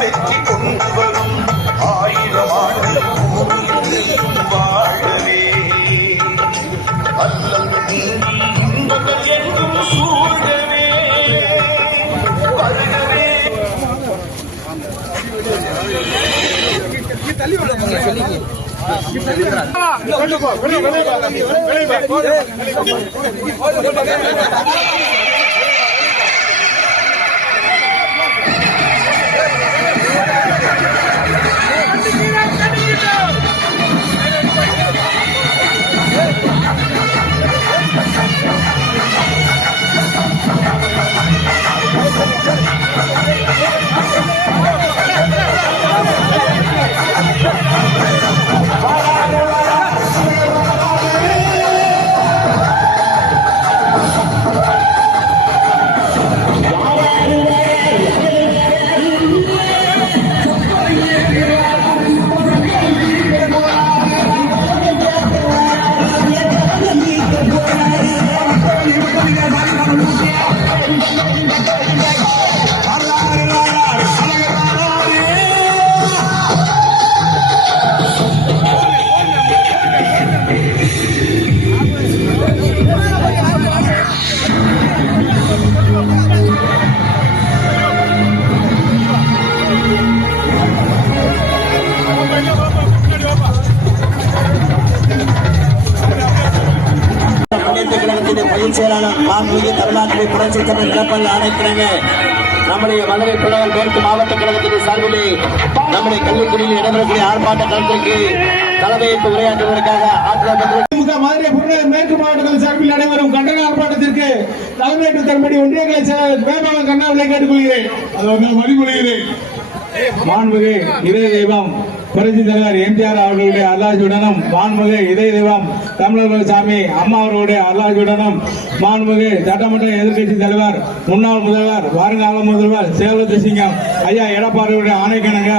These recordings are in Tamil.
வெற்றி கொண்டு வரும் 1000 ஆண்டு வாழவே அல்லல் இன்பங்கள் எங்கும் சூழவே வருகவே தமிழ்நாட்டிலே புரட்சி தமிழ் நிலப்பல் ஆணைக்கிழங்க நம்முடைய மதுரை புலவர் மேற்கு மாவட்ட கழகத்தின் சார்பிலே நம்முடைய கல்விக்குடியில் இடம்பெறக்கூடிய ஆர்ப்பாட்ட களத்திற்கு தலைமையேற்று உரையாற்றுவதற்காக மதுரை புறநகர் மேற்கு மாவட்டங்கள் சார்பில் நடைபெறும் கண்டன ஆர்ப்பாட்டத்திற்கு தலைமையேற்று தரும்படி ஒன்றிய வேட்பாளர் கண்ணாவிலை கேட்டுக்கொள்கிறேன். அதை மதிமொழிகிறேன். மாண்புமிகு இதய தெய்வம் புரட்சி தலைவர் எம்ஜிஆர் அவர்களுடைய அருளாசியுடனும் மாண்புமிகு இதய தெய்வம் தமிழக சாமி அம்மா அவர்களுடைய அருளாசியுடனும் மாண்புமிகு சட்டமன்ற எதிர்கட்சி தலைவர் முன்னாள் முதல்வர் வருங்கால முதல்வர் சேவலத்து சிங்கம் ஐயா எடப்பாடியுடைய ஆணைக்கிணங்க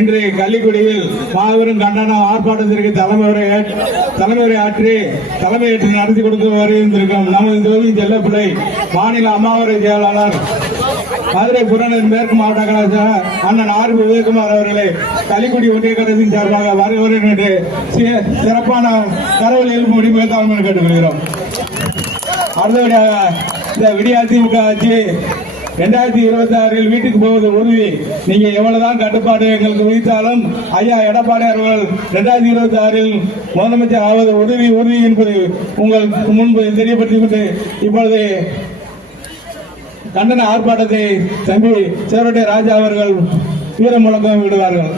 இன்று கள்ளிக்குடியில் மாபெரும் கண்டன ஆர்ப்பாட்டத்திற்கு தலைமையுரை ஆற்றி தலைமையேற்று நடத்தி கொடுத்து வருகின்றிருக்கும் நமது தொகுதி செல்லப்பிள்ளை மாநில அம்மாவரை செயலாளர் மதுரை புறநகர் மேற்கு மாவட்ட கழக அண்ணன் ஆர் விஜயகுமார் அவர்களே கள்ளிக்குடி ஒன்றிய கழகத்தின் சார்பாக வருகிறேன் என்று சிறப்பான கரவல் எழுப்பு முடிவு கேட்டுக்கொள்கிறோம். அடுத்தபடியாக இந்த விடிய அதிமுக ஆட்சி 2026 வீட்டுக்கு போவது உறுதி. நீங்க எவ்வளவுதான் கட்டுப்பாடு எங்களுக்கு விதித்தாலும் ஐயா எடப்பாடி அவர்கள் 2026 முதலமைச்சர் ஆவது உறுதி என்பது உங்களுக்கு முன்பு தெரியப்படுத்திவிட்டு இப்பொழுது கண்டன ஆர்ப்பாட்டத்தை தம்பி சேவரட்டை ராஜா அவர்கள் வீர முழக்கம் விடுவார்கள்.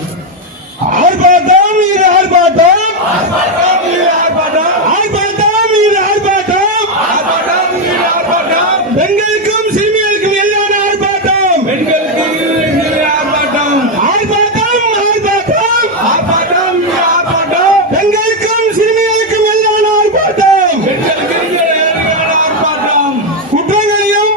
ஆர்ப்பாட்டம் இது ஆர்ப்பாட்டம், ஆர்ப்பாட்டம் இது ஆர்ப்பாட்டம், ஆர்ப்பாட்டம் இது ஆர்ப்பாட்டம், ஆர்ப்பாட்டம் இது ஆர்ப்பாட்டம், பெண்களுக்கும் சிறுமிகளுக்கும் எல்லாம் ஆர்ப்பாட்டம், பெண்களுக்கு ஆர்ப்பாட்டம், ஆர்ப்பாட்டம் ஆர்ப்பாட்டம், ஆர்ப்பாட்டம் இது ஆர்ப்பாட்டம், பெண்களுக்கும் சிறுமிகளுக்கும் எல்லாம் ஆர்ப்பாட்டம், பெண்களுக்கு ஆர்ப்பாட்டம், குற்றங்களையும்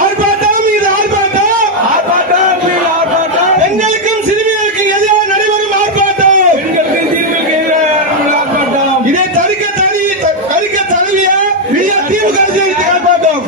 ஆர்ப்பாட்டம் இது ஆர்ப்பாட்டம், ஆர்ப்பாட்டம் இது ஆர்ப்பாட்டம், பெண்களுக்கும் சிறுமிகளுக்கும் எதிராக நடைபெறும் ஆர்ப்பாட்டம், பெண்களுக்கும் சிறுமிகளுக்கு எதிராக ஆர்ப்பாட்டம், இதை தடுக்க தழுவிய திமுக ஆர்ப்பாட்டம்.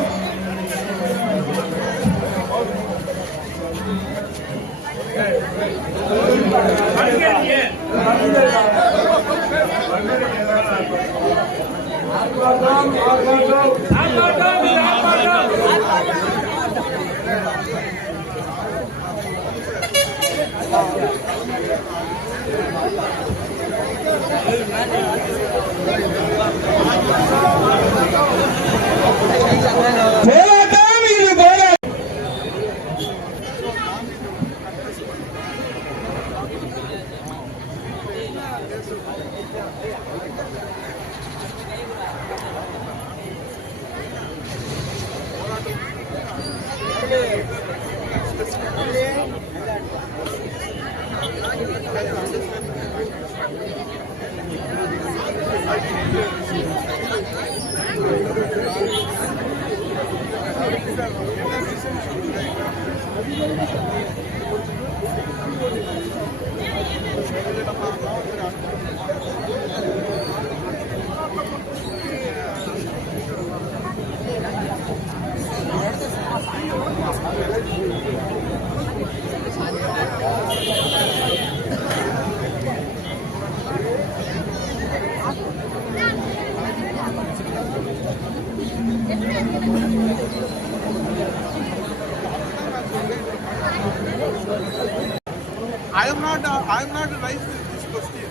I am not raising this question.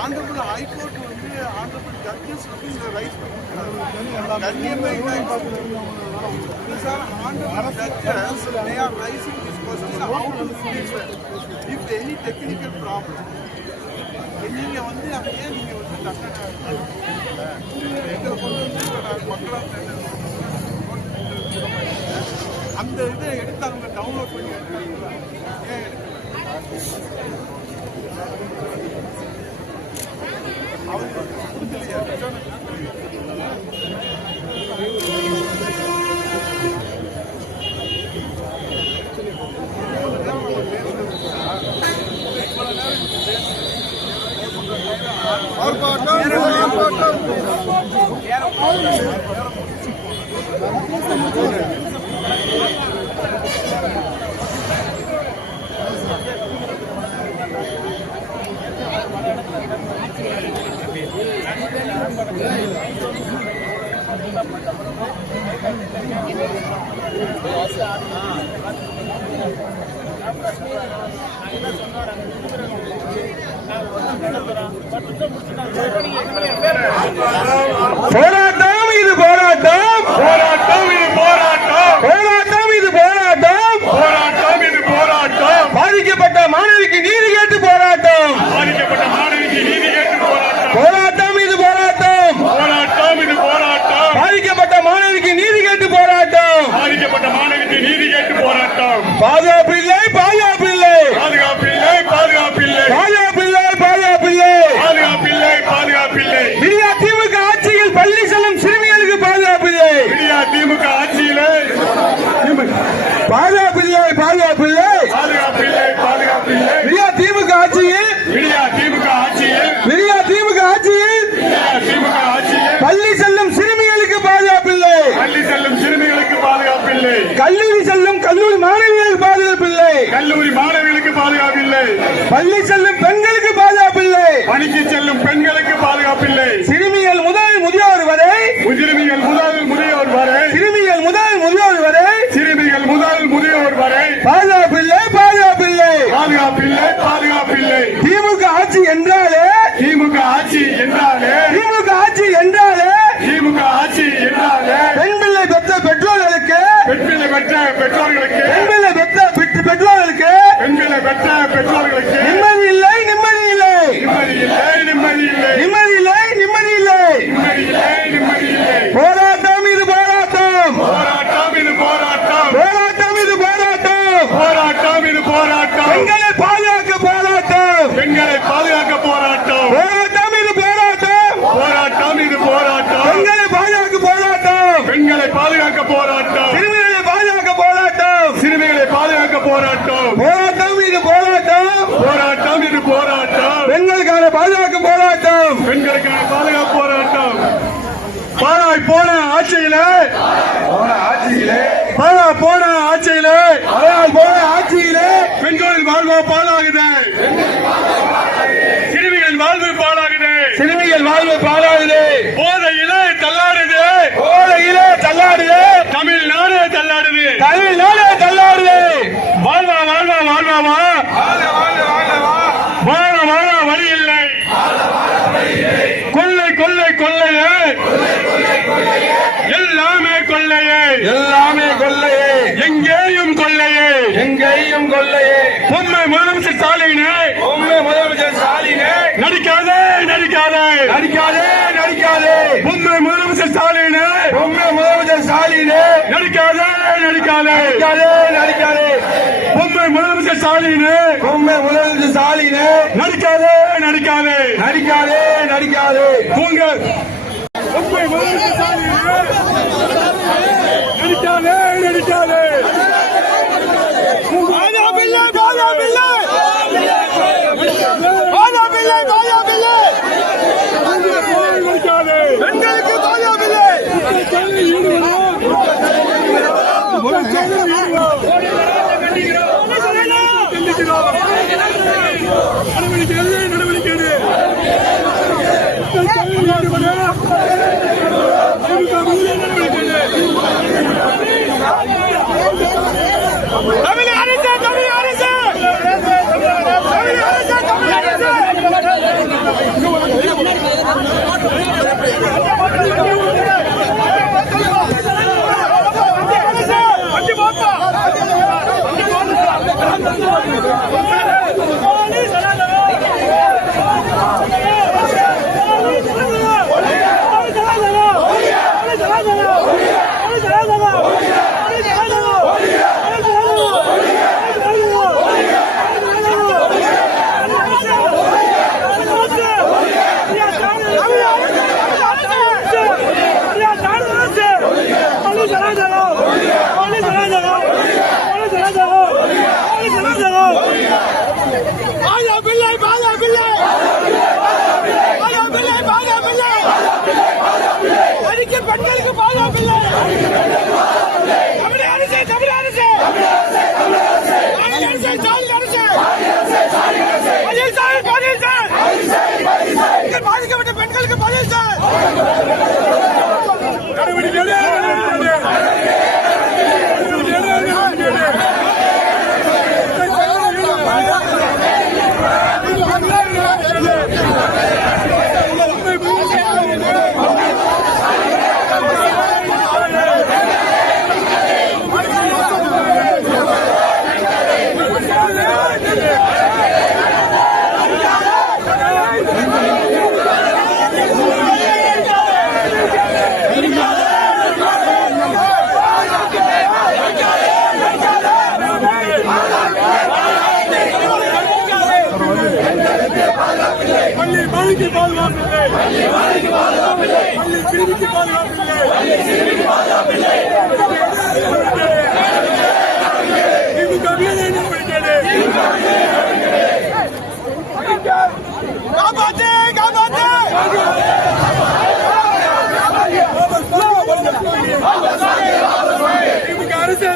Honorable High Court வந்து honorable judges வந்து இதை ரைஸ் பண்ணிருக்காங்க. கண்ணியமாக these are honorable judges, they are raising this question how to fix it if any technical problem. நீங்க வந்து அப்படியே நீங்க வந்து எங்களை கொண்டு வந்து மக்களாக அந்த இதை எடுத்து அவங்க டவுன்லோட் பண்ணி எடுக்கிறீங்களா? ஏன் அவங்க புரிஞ்சலையா? போராட்டம் இது போராட்டம், போராட்டம் இது போராட்டம், போராட்டம் இது போராட்டம், போராட்டம் இது போராட்டம். பாதிக்கப்பட்ட மாணவிக்கு நீதி கேட்டு போராட்டம், பாதிக்கப்பட்ட மாணவிக்கு நீதி கேட்டு போராட்டம், போராட்டம் இது போராட்டம், போராட்டம் இது போராட்டம். பாதிக்கப்பட்ட மாணவிக்கு நீதி கேட்டு போராட்டம், பாதிக்கப்பட்ட மாணவிக்கு நீதி கேட்டு போராட்டம். பாதுகாப்பில்லை பாதுகாப்பில்லை பாதுகாப்பில்லை பாதுகாப்பில்லை பாதுகாப்பில்லை பாதுகாப்பில்லை பாதுகாப்பில்லை பாதுகாப்பில்லை. விடியா திமுக ஆட்சியில் பள்ளி செல்லும் சிறுமிகளுக்கு பாதுகாப்பில்லை, விடியா திமுக ஆட்சியிலே பாதுகாப்பில்லை பாதுகாப்பில்லை பாதுகாப்பில்லை பாதுகாப்பில்லை. விடியா திமுக ஆட்சியில், விடியா திமுக ஆட்சியில், விடியா திமுக ஆட்சியில், திமுக ஆட்சியில் பள்ளி செல்லும் சிறுமிகளுக்கு பாதுகாப்பில்லை, பள்ளி செல்லும் சிறுமிகளுக்கு பாதுகாப்பில்லை. கல்லூரி செல்லும் கல்லூரி மாணவிகளுக்கு பாதுகாப்பில்லை, கல்லூரி மாணவிகளுக்கு பாதுகாப்பில்லை. பள்ளி செல்லும் பெண்களுக்கு பாதுகாப்பில்லை, பணிக்கு செல்லும் பெண்களுக்கு பாதுகாப்பில்லை. சிறுமிகள் முதல் முதியோர் வரை, சிறுமிகள் முதல் முதியோர் வரை, சிறுமிகள் முதல் முதியோர் வரை, சிறுமிகள் முதல் முதியோர் வரை பாதுகாப்பில்லை பாதுகாப்பில்லை பாதுகாப்பில்லை பாதுகாப்பில்லை. திமுக ஆட்சி என்றாலே, திமுக ஆட்சி என்றாலே, திமுக ஆட்சி என்றாலே, திமுக ஆட்சி என்றாலே பெண் பிள்ளை பெற்ற பெற்றோர்களுக்கு, பெண் பிள்ளை பெற்ற பெற்றோர்களுக்கு, பெண் பிள்ளை பெற்ற பெற்றோர்களுக்கு, பெண் பிள்ளை பெற்ற பெற்றோர்களுக்கு நிம்மதி இல்லை நிம்மதி இல்லை நிம்மதி இல்லை நிம்மதி இல்லை நிம்மதி இல்லை நிம்மதி இல்லை நிம்மதி இல்லை நிம்மதி இல்லை. போராட்டம் இது போராட்டம், போராட்டம் இது போராட்டம், போராட்டம் இது போராட்டம், போராட்டம் இது போராட்டம். பெண்களை பாதுகாக்க போராட்டம், பெண்களை பாதுகாக்க போராட்டம், போராட்டம் இது போராட்டம், போராட்டம் இது போராட்டம். பெண்களை பாதுகாக்க போராட்டம், பெண்களை பாதுகாக்க போராட்டம். சிறுமிகளை பாதுகாக்க போராட்டம், சிறுமிகளை பாதுகாக்க போராட்டம், போராட்டம் இது போராட்டம், போராட்டம் இது போராட்டம். பெண்களுக்கான பாதுகாக்க போராட்டம், பெண்களுக்கான பாதுகாப்பு போராட்டம். பாழாய் போன ஆட்சியிலே, பாழாய் போன ஆட்சியிலே, பாழாய் போன ஆட்சியிலே பெண்களின் வாழ்வு பாழாகுது, சிறுமிகள் வாழ்வு பாழாகுது, சிறுமிகள் வாழ்வு பாழாகுது. போதையிலே தள்ளாடுது, போதையிலே தள்ளாடுது, தமிழ்நாடு தள்ளாடுது, தமிழ்நாடு தள்ளாடுது. வாழ்வா வாழ்வா வாழ்வாமா, வாழ வாழ வழி இல்லை, கொள்ளை கொள்ளை கொள்ளையே, எல்லாமே கொள்ளையே, எல்லாமே கொள்ளையே, எங்கேயும் கொள்ளையே, எங்கேயும் கொள்ளையே. பொம்மை முதலமைச்சர் ஸ்டாலினே, பொம்மை முதலமைச்சர் ஸ்டாலினே நடிக்காதே நடிக்காதே நடிக்காதே நடிக்காதே. பொம்மை முதலமைச்சர் ஸ்டாலினே, பொம்மை முதலமைச்சர் ஸ்டாலினே நடிக்காதே நடிக்காதே நடிக்காதே நடிக்காதே. பொம்மை முதலமைச்சர் ஸ்டாலினே, பொம்மை முதலமைச்சர் ஸ்டாலினே நடிக்காதே நடிக்காதே நடிக்காதே நடிக்காதே. உங்கள் பொம்மை முதலமைச்சர் ஸ்டாலினே நடிக்காதே நடிக்காதே. பாதுகாப்பில்லை பாதுகாப்பில்லை பாதுகாப்பில்லை பாதுகாப்பில்லை நடிக்காதே. பெண்களுக்கு பாதுகாப்பில்லை, தமிழக அரசு தமிழக அரசு தமிழக அரசு பெண்களுக்கு பாதுகாப்பில்லை. தமிழக அரசு, தமிழக அரசு, பாதிக்கப்பட்ட பெண்களுக்கு பதில் சார். பள்ளி மாணிக்கு பாதுகாப்பில்லை, பள்ளி சிறுமிக்கு பாதுகாப்பில்லை, திமுக மீது என்ன நடவடிக்கை? காப்பாத்து, காப்பாத்து. திமுக அரசு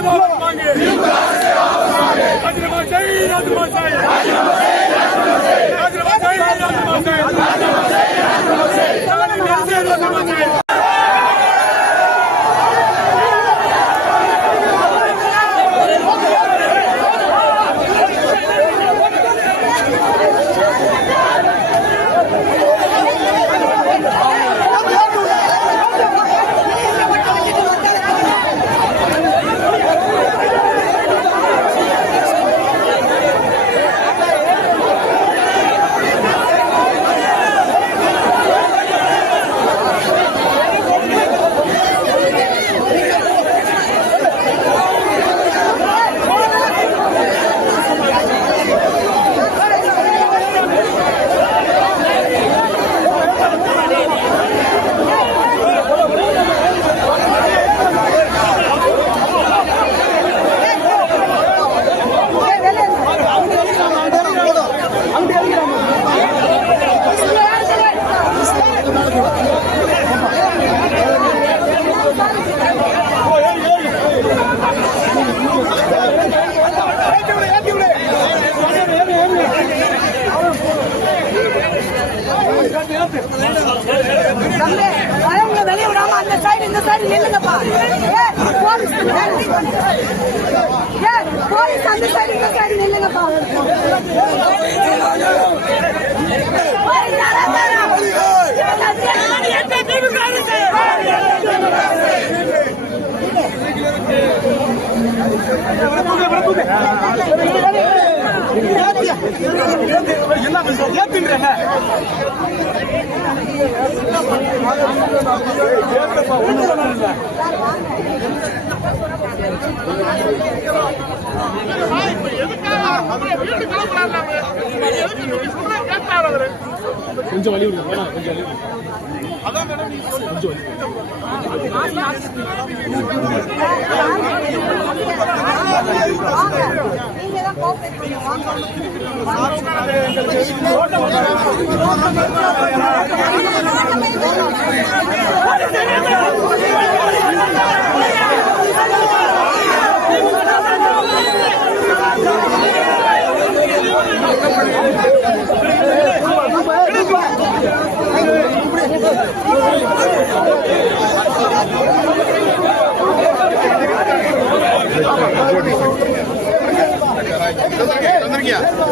ராஜினாமா செய், ராஜினாமா செய். வெளியே விடாம அந்த சைடு இந்த சைடு நில்லுங்கப்பா. போலீஸ் அந்த சைடு இந்த சைடு நில்லுங்கப்பா. கொஞ்சம் வழி விடுங்க, கொஞ்சம் வழி அதான் கொஞ்சம்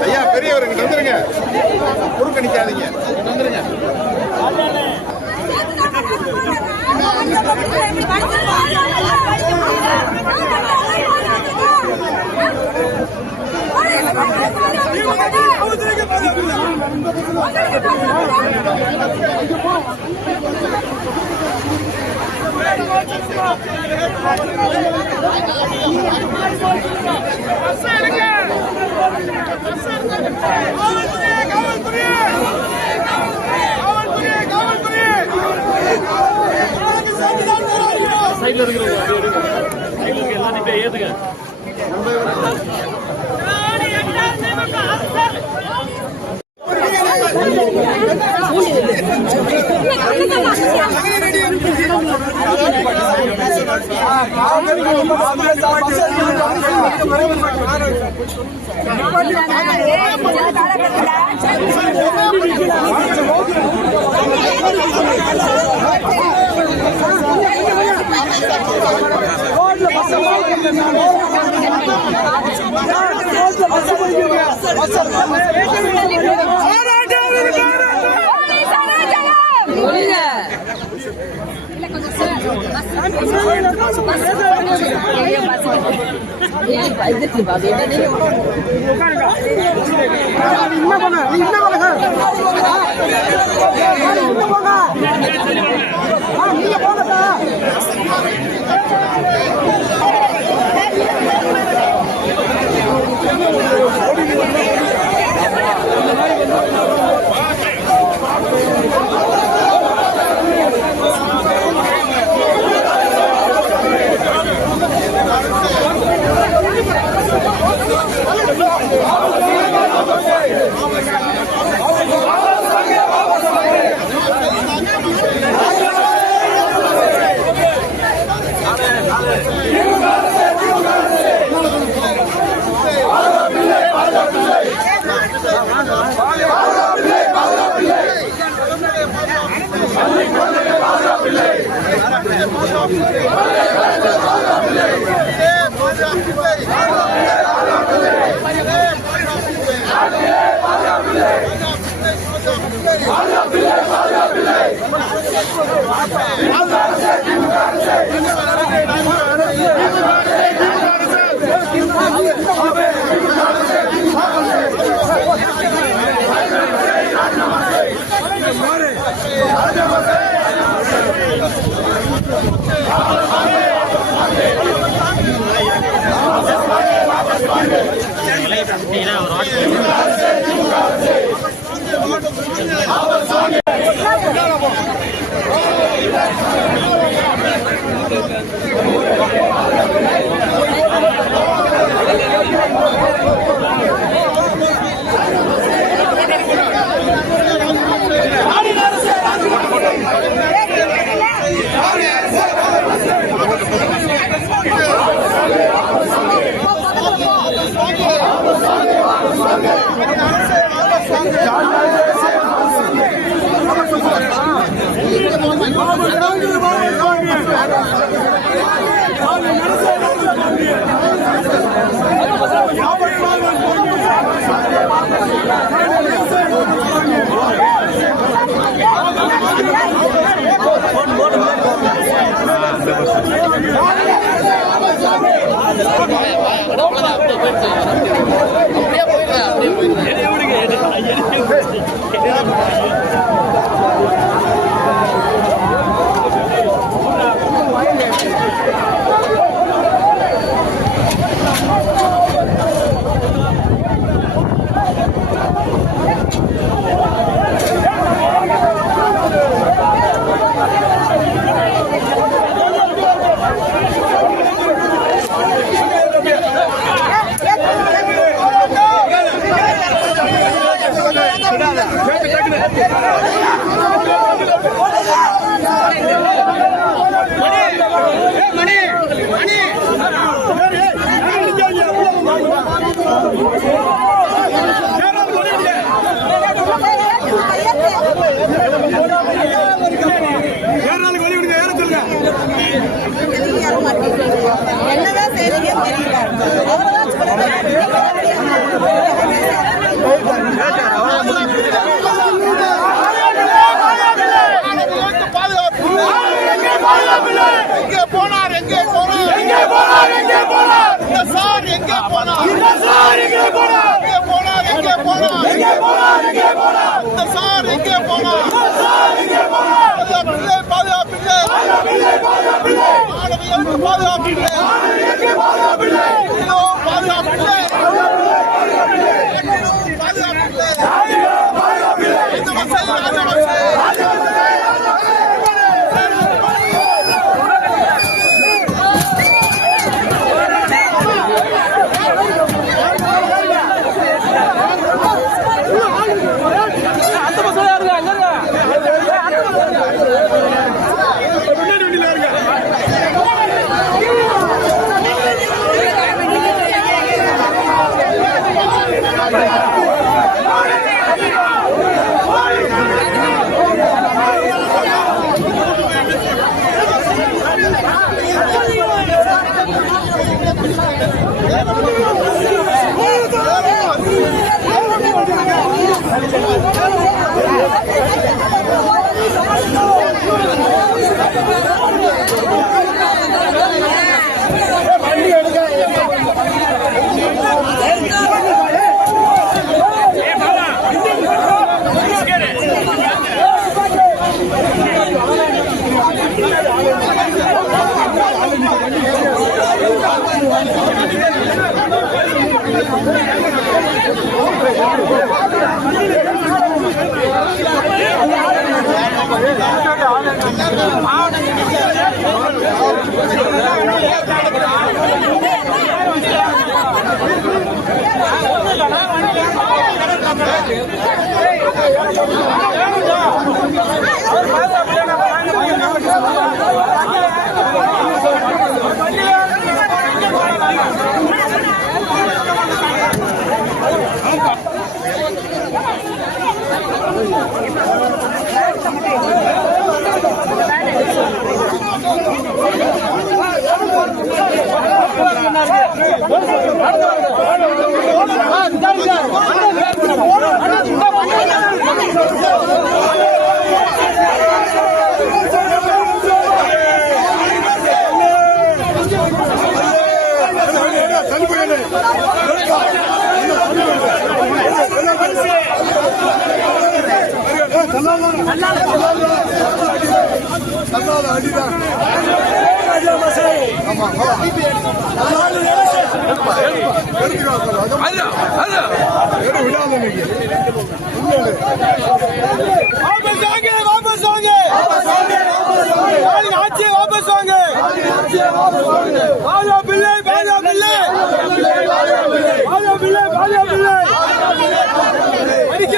ஐயா பெரியவருக்கு வந்துருங்க, குறுக்க நிக்காது. என்னதான் செய்றீங்கன்னு தெரியல. சார் எங்கே போனா எங்கே போனா எங்கே போனா எங்கே போனா இந்த சார் எங்கே போனா சார் எங்கே போனா பாதுகாப்பில்லை பாதுகாப்பில்லை பாதுகாப்பில்லை ஆனவியலுக்கு பாதுகாப்பில்லை ஆனவியலுக்கு பாதுகாப்பில்லை ஐயோ பாதுகாப்பில்லை பாதுகாப்பில்லை பாதுகாப்பில்லை இந்த மசை ராஜமசை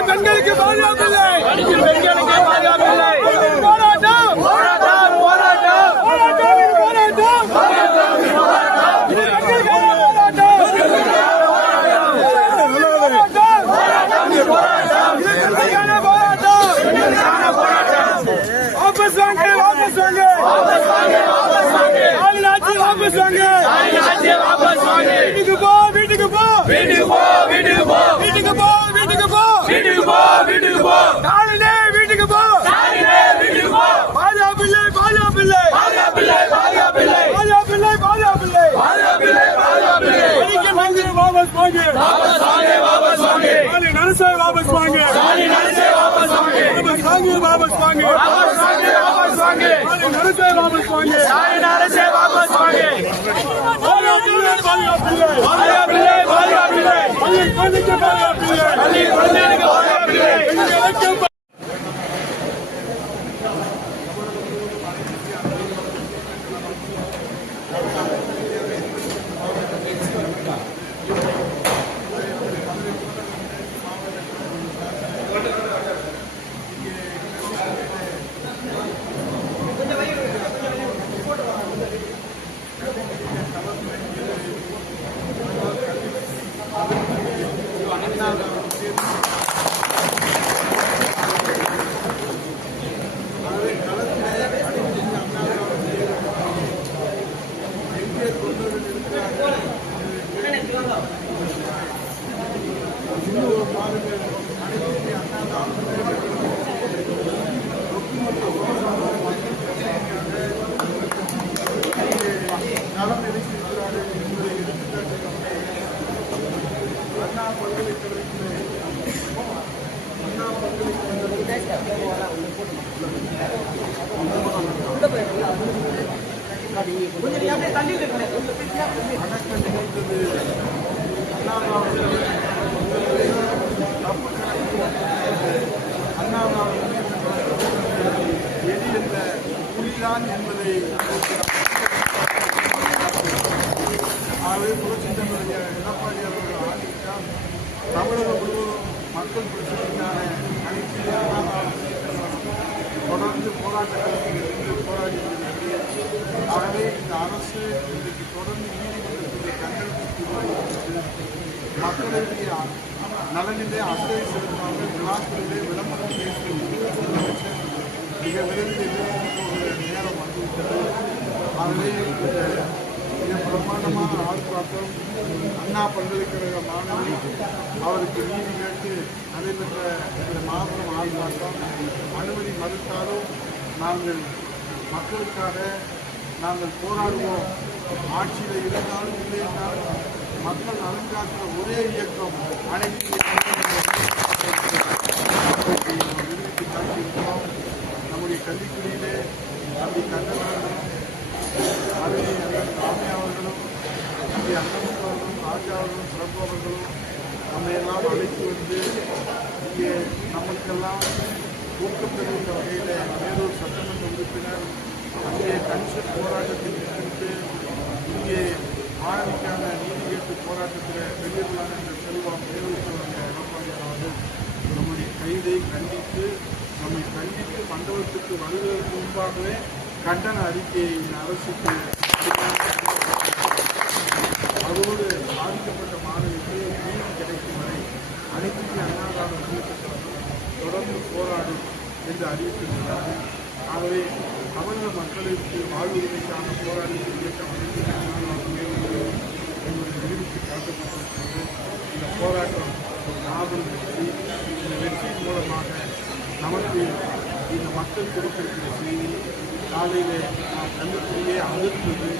பெண்களுக்கு பாதுகாப்பில்லை பெண்களுக்கு பாதுகாப்பில்லை போராட்டம் போராட்டம் போராட்டம் போராட்டம் वापस वांगे वापस वांगे वापस वांगे वापस वांगे வீட்டுக்கு போ வீட்டுக்கு போ வீட்டுக்கு போ வீட்டுக்கு போ வீட்டுக்கு போ வீட்டுக்கு போ வீட்டுக்கு போ வீட்டுக்கு போ காலையிலே வீட்டுக்கு போ காலையிலே வீட்டுக்கு போ பாதுகாப்பில்லை பாதுகாப்பில்லை பாதுகாப்பில்லை பாதுகாப்பில்லை பாதுகாப்பில்லை பாதுகாப்பில்லை பாதுகாப்பில்லை பாதுகாப்பில்லை அடிக்க வாங்க வாபஸ் வாங்க வாபஸ் வாங்க வாபஸ் வாங்க காலி நரசே வாபஸ் வாங்க காலி நரசே வாபஸ் வாங்க வாபஸ் வாங்க வாபஸ் வாங்க வாபஸ் வாங்க காலி நரசே வாபஸ் வாங்க காலி நரசே வாபஸ் வாங்க பாதுகாப்பில்லை பாதுகாப்பில்லை பாதுகாப்பில்லை பாதுகாப்பில்லை பள்ளி குழந்தைக்கு பாதுகாப்பில்லை பள்ளி குழந்தைக்கு பாதுகாப்பில்லை அடக்க நிகழ்ந்தது அண்ணாமலை தப்பு கணக்கு அண்ணாமலை எது என்ற புலிதான் என்பதை ஆகவே புரட்சித் தலைவர் எடப்பாடி அவர்கள் ஆணையிட்டால் தமிழகம் முழுவதும் மக்கள் பிரச்சனைக்கான அனைத்து தொடர்ந்து போராட்டத்தில் இருந்து போராடி வருகிறது. ஆகவே இந்த அரசு இன்றைக்கு தொடர்ந்து நீதிமன்றத்திலே கண்டனத்திற்கு மக்களுடைய நலனிலே அக்கறை செலுத்தாமல் விழாக்களிலே விளம்பரம் பேசும் முதலமைச்சர் மிக விரைவில் எதிர்த்து போகிற நேரம் வந்துவிட்டது. ஆகவே மிக பிரமாண்டமான ஆர்ப்பாட்டம் அண்ணா பல்கலைக்கழக மாணவி அவருக்கு நீதி கேட்டு நடைபெற்ற இந்த மாபெரும் ஆர்ப்பாட்டம் அனுமதி மறுத்தாலும் நாங்கள் மக்களுக்காக நாங்கள் போராடுவோம். ஆட்சியில் இருந்தாலும் இல்லை என்றாலும் மக்கள் நலன் காக்கிற ஒரே இயக்கம் அனைத்து நிறுத்தி காட்டியிருக்கிறோம். நம்முடைய கல்விக்குடியிலே தம்பி கண்ணன் அருமை ராமே அவர்களும் தம்பி அண்ணமுத்து அவர்களும் ராஜா அவர்களும் சிறப்பு அவர்களும் நம்மையெல்லாம் அழைத்து வந்து இங்கே நமக்கெல்லாம் ஊக்கம் தெரிவித்த வகையில் வேலூர் சட்டமன்ற உறுப்பினர் அங்கே கன்செப்ட் போராட்டத்தில் ஈடுபட்டு இங்கே மாணவிக்கான நீதி கேட்டு போராட்டத்தில் வெளியேறலாம் என்ற செல்வம் வேலூர் எடப்பாடி அவர்கள் நம்முடைய கைதை கண்டித்து நம்மை கண்டித்து மண்டபத்துக்கு வருவதற்கு முன்பாகவே கண்டன அறிக்கையை இந்த அரசுக்கு அதோடு பாதிக்கப்பட்ட மாணவிக்கு நீதி கிடைக்கும் வரை அனைத்து அண்ணாதான தொடர்ந்து போராடும் என்று அறிவித்திருக்கிறார்கள். ஆகவே தமிழக மக்களுக்கு வாழ்வுரிமைக்கான போராடி இயக்கம் என்பதை நிரூபித்து காட்டப்பட்டிருக்கிறது. இந்த போராட்டம் ஒரு மாபெரும் வெற்றி. இந்த வெற்றியின் மூலமாக நமக்கு இந்த மக்கள் கொடுத்திருக்கிற செய்தி காலையிலே நாம் கண்டுபிடியே அதிர்ந்தது.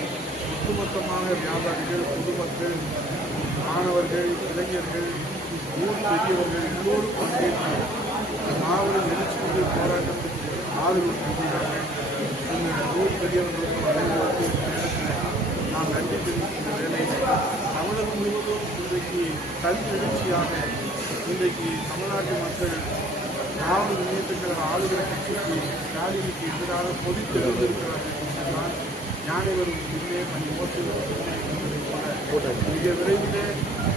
ஒட்டுமொத்தமான வியாபாரிகள், பொதுமக்கள், மாணவர்கள், இளைஞர்கள், ஊர் பெரியவர்கள் எல்லோரும் பங்கேற்று மாபெரும் எழுச்சிமிகு போராட்டத்துக்கு ஆதரவு கொடுக்கிறார்கள். இந்த ஊர் பெரியவர்களுக்கும் அனைவருக்கும் இந்த நேரத்தில் நாம் நன்றி தெரிவிக்கின்ற வேலையை தமிழகம் முழுவதும் இன்றைக்கு கல்வி எழுச்சியாக இன்றைக்கு தமிழ்நாட்டு மக்கள் திராவிட முன்னேற்ற கழக ஆளுகிற கட்சிக்கு ஸ்டாலினுக்கு எதிராக பொதித்தெழுந்திருக்கிறார்கள் என்றால் ஞானிவரும் இல்லை மணி மோசடி போல மிக விரைவிலே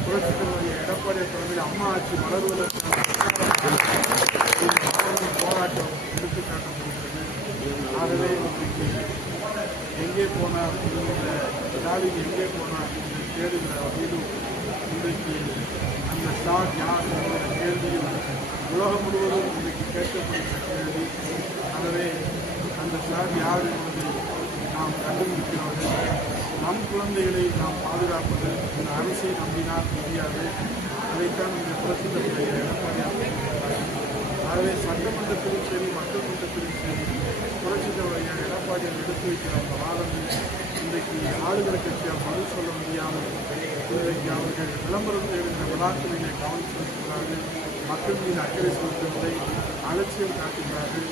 புரட்சித் தலைவர் எடப்பாடி தலைமையில் அம்மா ஆட்சி மலர்வதற்கான போராட்டம் எடுத்துக்காட்டப்படுகிறது. ஆகவே இன்றைக்கு எங்கே போனார் இந்த ஸ்டாலின் எங்கே போனார் என்று தேடுகிற வகையிலும் இன்றைக்கு அந்த ஸ்டார் யார் என்ற கேள்வியும் உலகம் முழுவதும் இன்றைக்கு கேட்கப்படுகிற கேள்வி. ஆகவே அந்த ஸ்டார் யார் என்பதை நாம் கண்டுபிடிக்கிறவர்கள் நம் குழந்தைகளை நாம் பாதுகாப்பது இந்த அரசை நம்பினால் முடியாது. அதைத்தான் இந்த புரட்சித் தலைவர் எடப்பாடி. ஆகவே சட்டமன்றத்திலும் சரி மக்கள் மன்றத்திலும் சரி புரட்சித் தலைவர் எடப்பாடி எடுத்து வைக்கிற அந்த வாதங்கள் இன்றைக்கு ஆளுகிற கட்சியால் பதில் சொல்ல முடியாமல் இன்றைக்கு அவர்கள் விளம்பரம் தேடுகிற விழாக்களிலே கவனம் செலுத்துகிறார்கள். மக்கள் மீது அக்கறை செலுத்துவதை அலட்சியம் காட்டுகிறார்கள்.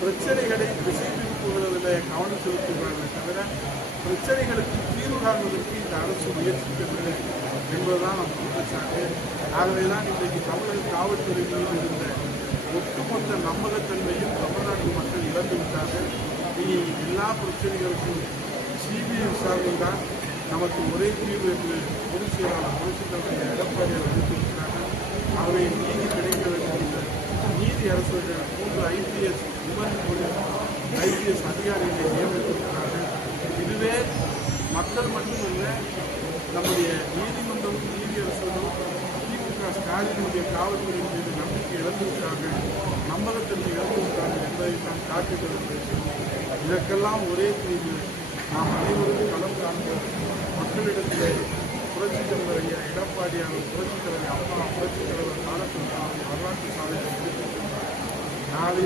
பிரச்சனைகளை திசை திருப்புவதில் கவனம் செலுத்துகிறார்கள் தவிர பிரச்சனைகளுக்கு தீர்வு காண்பதற்கு இந்த அரசு முயற்சிக்கவில்லை என்பதுதான் நம் குற்றச்சாட்டு. ஆகவேதான் இன்றைக்கு தமிழக காவல்துறை மீது இருந்த ஒட்டுமொத்த நம்பகத்தன்மையும் தமிழ்நாட்டு மக்கள் இழந்துவிட்டார்கள். இனி எல்லா பிரச்சனைகளுக்கும் சிபிஐ விசாரணை தான் நமக்கு ஒரே தீர்வு என்று பொதுச் செயலாளர் புரட்சித் தலைவர் எடப்பாடி அறிவித்திருக்கிறார்கள். ஆகவே நீதி கிடைக்க வேண்டும். நீதி அரசர்கள் 3 IPS விமன் போலீஸ் IPS அதிகாரிகளை நியமித்திருக்கிறார்கள். இதுவே மக்கள் மட்டுமல்ல, நம்முடைய நீதிமன்றமும் நீதி அரசர்களும் திமுக ஸ்டாலினுடைய காவல்துறை மீது நம்பிக்கை இழந்துவிட்டார்கள், நம்பகத்தன்மை இழந்துவிட்டார்கள் என்பதைத்தான் காட்டுகிறது. இதற்கெல்லாம் ஒரே தீர்வு நாம் அனைவரும் களம் காண்போம். மக்களிடத்திலே புரட்சித் தலைவர் எடப்பாடியார், புரட்சித் தலைவர் அம்மா, புரட்சித் தலைவர் காலத்தில் வரலாற்று சாதனை நாளை